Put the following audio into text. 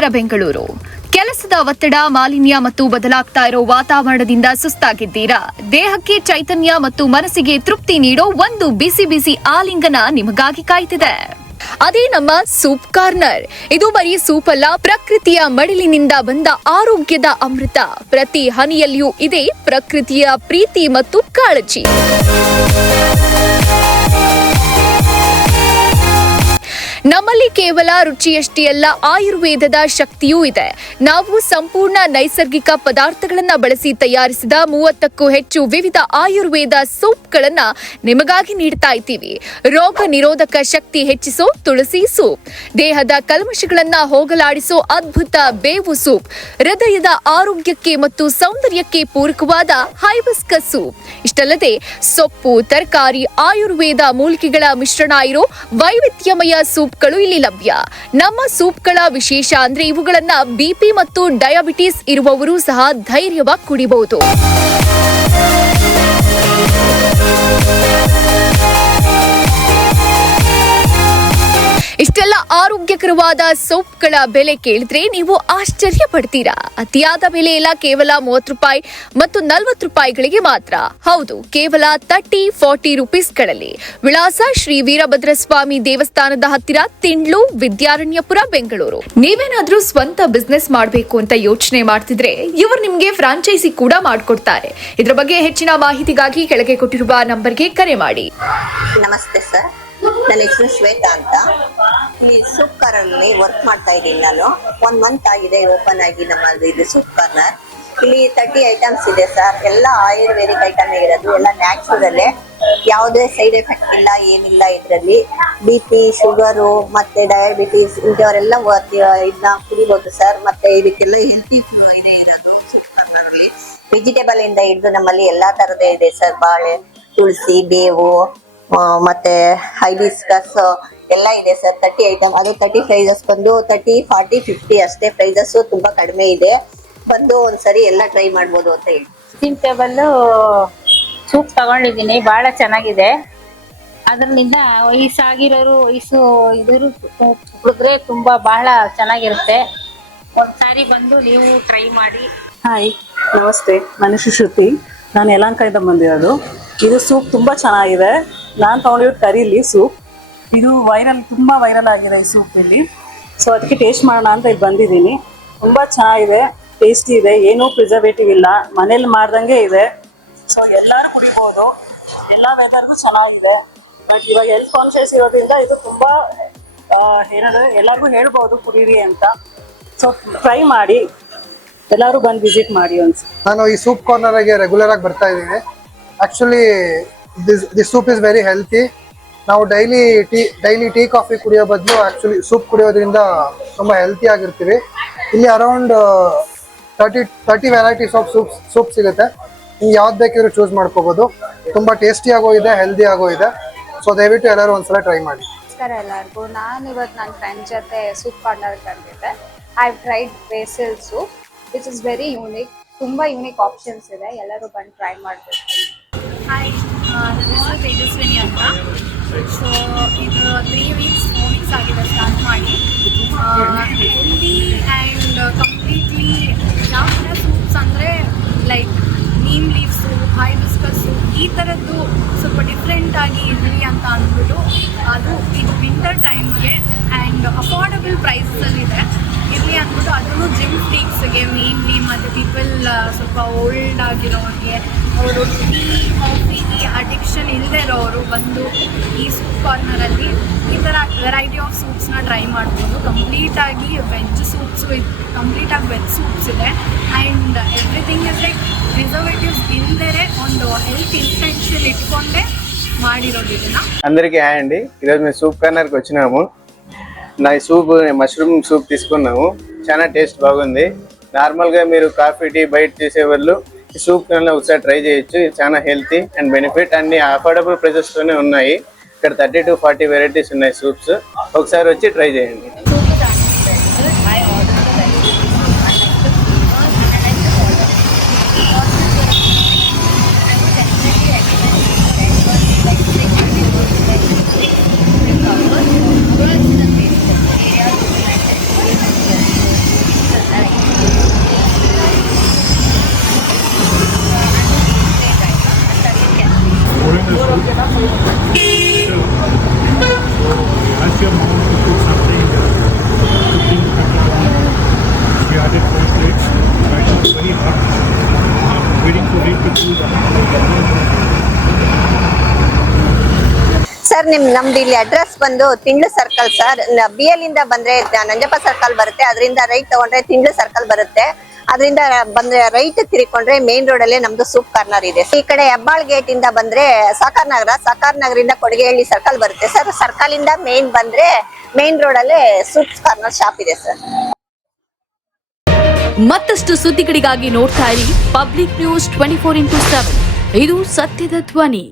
ನಮಸ್ಕಾರ ಬೆಂಗಳೂರು. ಕೆಲಸದ ಒತ್ತಡ, ಮಾಲಿನ್ಯ ಮತ್ತು ಬದಲಾಗ್ತಾ ಇರೋ ವಾತಾವರಣದಿಂದ ಸುಸ್ತಾಗಿದ್ದೀರಾ? ದೇಹಕ್ಕೆ ಚೈತನ್ಯ ಮತ್ತು ಮನಸ್ಸಿಗೆ ತೃಪ್ತಿ ನೀಡೋ ಒಂದು ಬಿಸಿ ಬಿಸಿ ಆಲಿಂಗನ ನಿಮಗಾಗಿ ಕಾಯ್ತಿದೆ. ಅದೇ ನಮ್ಮ ಸೂಪ್ ಕಾರ್ನರ್. ಇದು ಬರೀ ಸೂಪ್ ಅಲ್ಲ, ಪ್ರಕೃತಿಯ ಮಡಿಲಿನಿಂದ ಬಂದ ಆರೋಗ್ಯದ ಅಮೃತ. ಪ್ರತಿ ಹನಿಯಲ್ಲಿಯೂ ಇದೆ ಪ್ರಕೃತಿಯ ಪ್ರೀತಿ ಮತ್ತು ಕಾಳಜಿ. ನಮ್ಮಲ್ಲಿ ಕೇವಲ ರುಚಿಯಷ್ಟೇ ಅಲ್ಲ, ಆಯುರ್ವೇದದ ಶಕ್ತಿಯೂ ಇದೆ. ನಾವು ಸಂಪೂರ್ಣ ನೈಸರ್ಗಿಕ ಪದಾರ್ಥಗಳನ್ನು ಬಳಸಿ ತಯಾರಿಸಿದ 30ಕ್ಕೂ ಹೆಚ್ಚು ವಿವಿಧ ಆಯುರ್ವೇದ ಸೂಪ್ಗಳನ್ನು ನಿಮಗಾಗಿ ನೀಡ್ತಾ ಇದ್ದೀವಿ. ರೋಗ ನಿರೋಧಕ ಶಕ್ತಿ ಹೆಚ್ಚಿಸೋ ತುಳಸಿ ಸೂಪ್, ದೇಹದ ಕಲ್ಮಶಗಳನ್ನು ಹೋಗಲಾಡಿಸೋ ಅದ್ಭುತ ಬೇವು ಸೂಪ್, ಹೃದಯದ ಆರೋಗ್ಯಕ್ಕೆ ಮತ್ತು ಸೌಂದರ್ಯಕ್ಕೆ ಪೂರಕವಾದ ಹೈಬಿಸ್ಕಸ್ ಸೂಪ್. ಇಷ್ಟಲ್ಲದೆ ಸೊಪ್ಪು, ತರಕಾರಿ, ಆಯುರ್ವೇದ ಮೂಲಿಕೆಗಳ ಮಿಶ್ರಣ ಇರೋ ವೈವಿಧ್ಯಮಯ ಸೂಪ್ಗಳು ಇಲ್ಲಿ ಲಭ್ಯ. ನಮ್ಮ ಸೂಪ್ಗಳ ವಿಶೇಷ ಅಂದ್ರೆ ಇವುಗಳನ್ನ ಬಿಪಿ ಮತ್ತು ಡಯಾಬಿಟಿಸ್ ಇರುವವರು ಸಹ ಧೈರ್ಯವಾಗಿ ಕುಡಿಬಹುದು. ಇಷ್ಟೆಲ್ಲ ಆರೋಗ್ಯಕರವಾದ ಸೋಪ್ಗಳ ಬೆಲೆ ಕೇಳಿದ್ರೆ ನೀವು ಆಶ್ಚರ್ಯ ಪಡ್ತೀರಾ. ಅತಿಯಾದ ಬೆಲೆ ಇಲ್ಲ, ಕೇವಲ 30 ರೂಪಾಯಿ ಮತ್ತು 40 ರೂಪಾಯಿಗಳಿಗೆ ಮಾತ್ರ. ಹೌದು, ಕೇವಲ 30-40 ರೂಪೀಸ್ಗಳಲ್ಲಿ. ವಿಳಾಸ ಶ್ರೀ ವೀರಭದ್ರಸ್ವಾಮಿ ದೇವಸ್ಥಾನದ ಹತ್ತಿರ, ತಿಂಡ್ಲು, ವಿದ್ಯಾರಣ್ಯಪುರ, ಬೆಂಗಳೂರು. ನೀವೇನಾದ್ರೂ ಸ್ವಂತ ಬಿಸ್ನೆಸ್ ಮಾಡಬೇಕು ಅಂತ ಯೋಚನೆ ಮಾಡ್ತಿದ್ರೆ ಇವರು ನಿಮ್ಗೆ ಫ್ರಾಂಚೈಸಿ ಕೂಡ ಮಾಡ್ಕೊಡ್ತಾರೆ. ಇದರ ಬಗ್ಗೆ ಹೆಚ್ಚಿನ ಮಾಹಿತಿಗಾಗಿ ಕೆಳಗೆ ಕೊಟ್ಟಿರುವ ನಂಬರ್ಗೆ ಕರೆ ಮಾಡಿ. ನಮಸ್ತೆ ಸರ್, ನನ್ನ ಹೆಸರು ಶ್ವೇತಾ ಅಂತ. ಇಲ್ಲಿ ಸೂಪ್ ಕಾರ್ನಲ್ಲಿ ವರ್ಕ್ ಮಾಡ್ತಾ ಇದ್ದೀನಿ ನಾನು. 1 ಮಂತ್ ಆಗಿದೆ ಓಪನ್ ಆಗಿ ನಮ್ಮದು ಇದು ಸೂಪ್ ಕಾರ್ನರ್. ಇಲ್ಲಿ 30 ಐಟಮ್ಸ್ ಇದೆ ಸರ್. ಎಲ್ಲ ಆಯುರ್ವೇದಿಕ್ ಐಟಮ್ ಇರೋದು, ಎಲ್ಲ ನ್ಯಾಚುರಲ್ಲೇ, ಯಾವುದೇ ಸೈಡ್ ಎಫೆಕ್ಟ್ ಇಲ್ಲ, ಏನಿಲ್ಲ. ಇದರಲ್ಲಿ BP, ಶುಗರು ಮತ್ತೆ ಡಯಾಬಿಟೀಸ್ ಇಂಥವರೆಲ್ಲ ಇದನ್ನ ಕುಡಿಬಹುದು ಸರ್. ಮತ್ತೆ ಇದಕ್ಕೆಲ್ಲ ಹೆಲ್ತಿ ಇದೆ ಇರೋದು ಸೂಪ್ ಕಾರ್ನರ್ ಅಲ್ಲಿ. ವೆಜಿಟೇಬಲ್ ಇಂದ ಹಿಡಿದು ನಮ್ಮಲ್ಲಿ ಎಲ್ಲಾ ತರದ ಇದೆ ಸರ್. ಬಾಳೆ, ತುಳಸಿ, ಬೇವು ಮತ್ತೆ ಹೈಬಿಸ್ಕಸ್ ಎಲ್ಲ ಇದೆ ಸರ್. 30 ಐಟಮ್. ಅದು 30 ಪ್ರೈಸಸ್ ಬಂದು 30, 40, 50 ಅಷ್ಟೇ ಪ್ರೈಸಸ್. ತುಂಬಾ ಕಡಿಮೆ ಇದೆ. ಬಂದು ಒಂದ್ಸರಿ ಎಲ್ಲ ಟ್ರೈ ಮಾಡ್ಬೋದು ಅಂತ ಹೇಳಿ. ಟೇಬಲ್ ಸೂಪ್ ತಗೊಂಡಿದ್ದೀನಿ, ಬಹಳ ಚೆನ್ನಾಗಿದೆ. ಅದರಿಂದ ವಯಸ್ಸಾಗಿರೋರು, ಇದ್ರು ಕುಡಿದ್ರೆ ತುಂಬಾ ಬಹಳ ಚೆನ್ನಾಗಿರುತ್ತೆ. ಒಂದ್ಸಾರಿ ಬಂದು ನೀವು ಟ್ರೈ ಮಾಡಿ. ಹಾಯ್, ನಮಸ್ತೆ. ನನ್ನ ಹೆಸರು ಶ್ರುತಿ. ನಾನು ಯಲಹಂಕದಿಂದ ಬಂದಿರೋದು. ಇದು ಸೂಪ್ ತುಂಬಾ ಚೆನ್ನಾಗಿದೆ. ನಾನು ತಗೊಂಡಿರೋದು ಕರಿ ಲೀಫ್ ಸೂಪ್. ಇದು ತುಂಬಾ ವೈರಲ್ ಆಗಿದೆ ಈ ಸೂಪ್ ಇಲ್ಲಿ. ಸೊ ಅದಕ್ಕೆ ಟೇಸ್ಟ್ ಮಾಡೋಣ ಅಂತ ಇಲ್ಲಿ ಬಂದಿದ್ದೀನಿ. ತುಂಬಾ ಚೆನ್ನಾಗಿದೆ, ಟೇಸ್ಟಿ ಇದೆ, ಏನೂ ಪ್ರಿಸರ್ವೇಟಿವ್ ಇಲ್ಲ, ಮನೇಲಿ ಮಾಡ್ದಂಗೆ ಇದೆ. ಸೊ ಎಲ್ಲರೂ ಕುಡಿಬೋದು, ಎಲ್ಲ ವೆದರ್ಗೂ ಚೆನ್ನಾಗಿದೆ. ಬಟ್ ಇವಾಗ ಹೆಲ್ತ್ ಕಾನ್ಶಿಯಸ್ ಇರೋದ್ರಿಂದ ಇದು ತುಂಬಾ ಎಲ್ಲರಿಗೂ ಹೇಳ್ಬೋದು ಕುಡೀರಿ ಅಂತ. ಸೊ ಟ್ರೈ ಮಾಡಿ, ಎಲ್ಲರೂ ಬಂದು ವಿಸಿಟ್ ಮಾಡಿ ಒಂದ್ಸಲ. ನಾನು ಈ ಸೂಪ್ ಕಾರ್ನರ್ಗೆ ರೆಗ್ಯುಲರ್ ಆಗಿ ಬರ್ತಾ ಇದ್ದೀನಿ. Actually this soup is very healthy. ನಾವು ಡೈಲಿ ಟೀ ಕಾಫಿ ಕುಡಿಯೋ ಬದಲು ಆಕ್ಚುಲಿ ಸೂಪ್ ಕುಡಿಯೋದ್ರಿಂದ ತುಂಬ ಹೆಲ್ತಿ ಆಗಿರ್ತೀವಿ. ಇಲ್ಲಿ ಅರೌಂಡ್ 30 ವೆರೈಟೀಸ್ ಆಫ್ ಸೂಪ್ ಸಿಗುತ್ತೆ. ನೀವು ಯಾವ್ದು ಬೇಕಿದ್ರು ಚೂಸ್ ಮಾಡ್ಕೋಬಹುದು. ತುಂಬ ಟೇಸ್ಟಿ ಆಗೋ ಇದೆ, ಹೆಲ್ದಿ ಆಗೋ ಇದೆ. ಸೊ ದಯವಿಟ್ಟು ಎಲ್ಲರೂ ಒಂದ್ಸಲ ಟ್ರೈ ಮಾಡಿ. ನಮಸ್ಕಾರ ಎಲ್ಲರಿಗೂ. ಇವತ್ತು ನನ್ನ ಫ್ರೆಂಡ್ ಜೊತೆ ಸೂಪ್ ಕಾರ್ನರ್ ಬಂದಿದ್ದೆ. I have tried basil soup which is very unique. ತುಂಬ ಯೂನಿಕ್ ಆಪ್ಷನ್ಸ್ ಇದೆ, ಎಲ್ಲರೂ ಬಂದು ಟ್ರೈ ಮಾಡಬೇಕು. ಹಾಯ್, ನನ್ನ ಹೆಸರು ತೇಜಸ್ವಿನಿ ಅಂತ. ಸೊ ಇದು 3 ವೀಕ್ಸ್ 4 ವೀಕ್ಸ್ ಆಗಿದೆ ಸ್ಟಾರ್ಟ್ ಮಾಡಿ. ಹೆಲ್ದಿ ಆ್ಯಂಡ್ ಕಂಪ್ಲೀಟ್ಲಿ ಯಾವ ಥರ ಸೂಪ್ಸ್ ಅಂದರೆ ಲೈಕ್ ನೀಮ್ ಲೀವ್ಸು, ಹೈಬಿಸ್ಕಸ್ಸು, ಈ ಥರದ್ದು ಸ್ವಲ್ಪ ಡಿಫ್ರೆಂಟಾಗಿ ಇರಲಿ ಅಂತ ಅಂದ್ಬಿಟ್ಟು ಅದು ಇದು ವಿಂಟರ್ ಟೈಮ್ಗೆ ಆ್ಯಂಡ್ ಅಫೋರ್ಡಬಲ್ ಪ್ರೈಸಲ್ಲಿದೆ ಇರಲಿ ಅಂದ್ಬಿಟ್ಟು ಅದನ್ನು ಜಿಮ್ ಫ್ರೀಕ್ಸ್ಗೆ ಮೇನ್ಲಿ, ಮತ್ತು ಪೀಪಲ್ ಸ್ವಲ್ಪ ಓಲ್ಡ್ ಆಗಿರೋರಿಗೆ, ಅವರು ಟೀ ಕಾಫಿ ಅಡಿಕ್ಷನ್ ಇಲ್ಲದೆ ಇರೋರು ಬಂದು ಈ ಸೂಪ್ ಕಾರ್ನರಲ್ಲಿ ಈ ಥರ ವೆರೈಟಿ ಆಫ್ ಸೂಪ್ಸ್ನ ಟ್ರೈ ಮಾಡ್ಬೋದು. ಕಂಪ್ಲೀಟಾಗಿ ವೆಜ್ ಸೂಪ್ಸು, ಕಂಪ್ಲೀಟಾಗಿ ವೆಜ್ ಸೂಪ್ಸ್ ಇದೆ. And everything is like preservatives ఇల్దరే ಒಂದು హెల్త్ ఇంటెన్షన్ ఇట్టుకొండే మాడిరోది ఇదనా. అందరికీ హాయ్ అండి. ఈరోజు మేము సూప్ కార్నర్కి వచ్చినాము. నా సూప్ మష్రూమ్ సూప్ తీసుకున్నాము. చాలా టేస్ట్ బాగుంది. నార్మల్గా మీరు కాఫీ టీ బయట చేసే వాళ్ళు ఈ సూప్ కార్నర్లో ఒకసారి ట్రై చేయొచ్చు. ఇది చాలా హెల్తీ అండ్ బెనిఫిట్. అన్ని అఫోర్డబుల్ ప్రైసెస్తోనే ఉన్నాయి. ఇక్కడ 30-40 వెరైటీస్ ఉన్నాయి సూప్స్. ఒకసారి వచ్చి ట్రై చేయండి. ಸರ್ ನಮ್ದು ಇಲ್ಲಿ ಅಡ್ರೆಸ್ ಬಂದು ತಿಂಡ್ಲು ಸರ್ಕಲ್ ಸರ್. BL ಇಂದ ಬಂದ್ರೆ ನಂಜಪ್ಪ ಸರ್ಕಲ್ ಬರುತ್ತೆ, ಅದರಿಂದ ರೈಟ್ ತಗೊಂಡ್ರೆ ತಿಂಡ್ಲು ಸರ್ಕಲ್ ಬರುತ್ತೆ. ಅದರಿಂದ ಬಂದ್ರೆ ರೈಟ್ ತಿರ್ಕೊಂಡ್ರೆ ಮೇನ್ ರೋಡ್ ಅಲ್ಲೇ ನಮ್ದು ಸೂಪ್ ಕಾರ್ನರ್ ಇದೆ. ಈ ಕಡೆ ಹೆಬ್ಬಾಳ್ ಗೇಟ್ ಇಂದ ಬಂದ್ರೆ ಸಾಕಾರ್ ನಗರಿಂದ ಕೊಡಗೇಹಳ್ಳಿ ಸರ್ಕಲ್ ಬರುತ್ತೆ ಸರ್. ಸರ್ಕಲ್ ಇಂದ ಬಂದ್ರೆ ಮೇನ್ ರೋಡ್ ಅಲ್ಲೇ ಸೂಪ್ ಕಾರ್ನರ್ ಶಾಪ್ ಇದೆ ಸರ್. ಮತ್ತಷ್ಟು ಸುದ್ದಿಗಳಿಗಾಗಿ ನೋಡ್ತಾ ಇರಿ ಪಬ್ಲಿಕ್ ನ್ಯೂಸ್ 24x7. ಇದು ಸತ್ಯದ ಧ್ವನಿ.